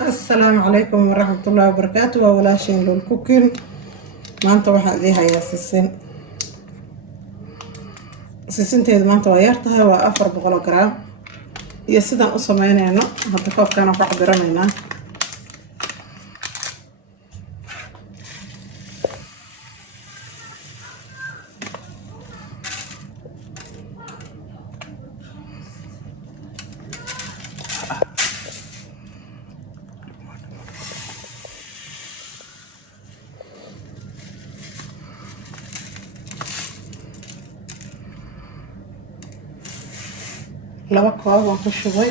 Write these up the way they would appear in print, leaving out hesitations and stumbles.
السلام عليكم ورحمة الله وبركاته. ولا شيء للكوكين ما أنت واحد ذي هيا سيسن تيد ما أنت ويرتها وأفر بغلو جرام يسيدان أصمين يعني هذا كوب كانوا فاق برمينا لو كواب وخش شوي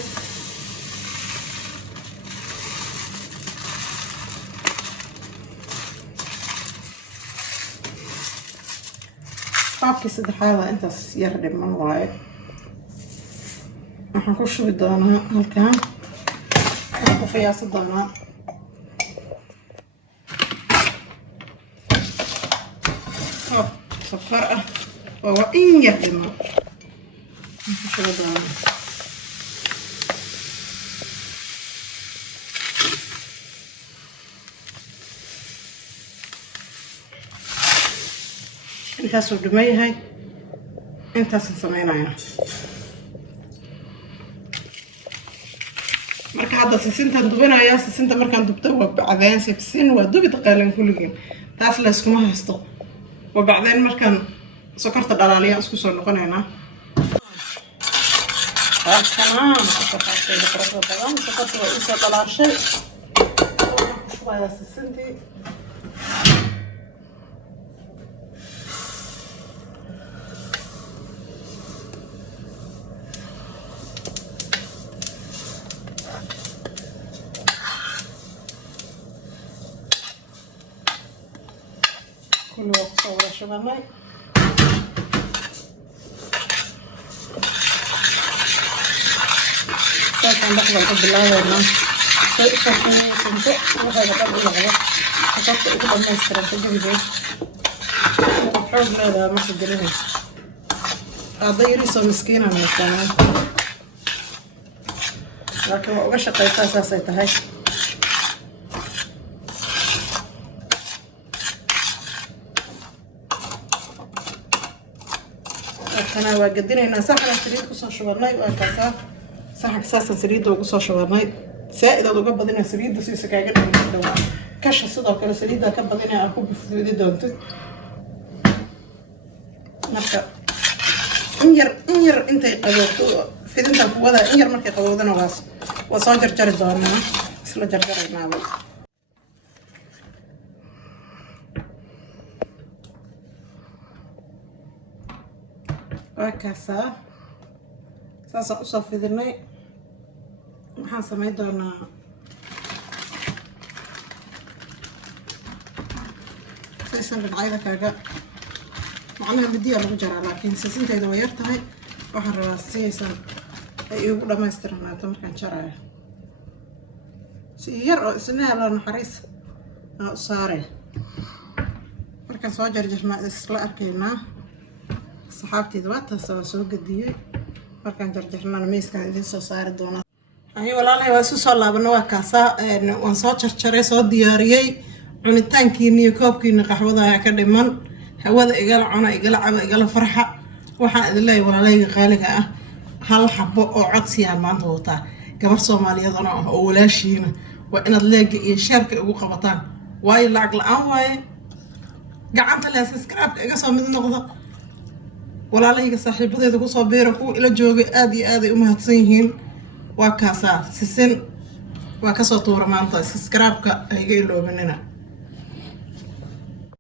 قابكي سدحاده انت يردم من وايد وحنخش بدونها هالكان وفيها صدنا قاب سكر وإن يردم نخش بدونها intaasuu dhumay yahay intaasaan sameynaya marka hadda sisintaan dubinaya sisinta markaan dubto waa bacdeen sisin waa dubi taqaalan kulligeen taas la iskuma haysto waa bacdeen markaan sokorta dhalaaliya isku soo noqonaynaa tamam sokorta badan sokorta waa isoo dhalaashay waa sisintii كل وقت صورة شبابي ساعتها نقبل قبل الله ولا ساعتها سنتق وهذا قبل الله فقط كل ما يسترد تجيبه وحول لا ما تدريه هذا يريسو مسكينة من الثاني لكن وش قيسها أساسيتها هاي أنا وقدرنا ساحنا سريد قصة شوارناي وكذا ساحنا أساسا سريد وقصة شوارناي سائد أو قبض لنا سريد وسيس كاجر من الدواء كش الصدى وكذا سريد قبض لنا أخوه في الدوت نبقى إنير أنت قبضت في أنت قوة إنير مركي قبضنا وصاجر جرد دارنا سلا جرجر نابل وكاسا ساسا أصفي ذني waxaan sameyn doonaa sisan dhacayda kaaga macnaha midiya lagu jaraa laakiin sisinteeda way yar tahay waxaan rabaa sisan ay igu dhamaystirnaato markaan jarayo si yar oo isna la naxariis u saare markaan soo jarjarnaa isla arkaynaa صحابتي دواتها سو قديه markaan jarjarnaa miiskaan idin soo saari doona ay walaalay waa soo laabana waa kaasa waan soo jarjaray soo diyaariyay cunitaankiina iyo koobkiina qaxwada ayaa ka dhiman hawada igala cuna igala caba igala farxa waxaan idin leeyahay walaalay qaaliga ah hal xabo oo codsiyaan maanta wata gabar Soomaaliyeed oo walaashiina waa inaad leega iyo sharka ugu qabataan way lacag la'aan way gacanta la subscribe iga soo mid noqdo walaalahayga saaxiibadeeda ku soo beero ku ila joogay aad iyo aad ay u mahadsan yihiin waa kaasa sisin waa ka soo tuura maanta subscribe-ka ayga iloobanina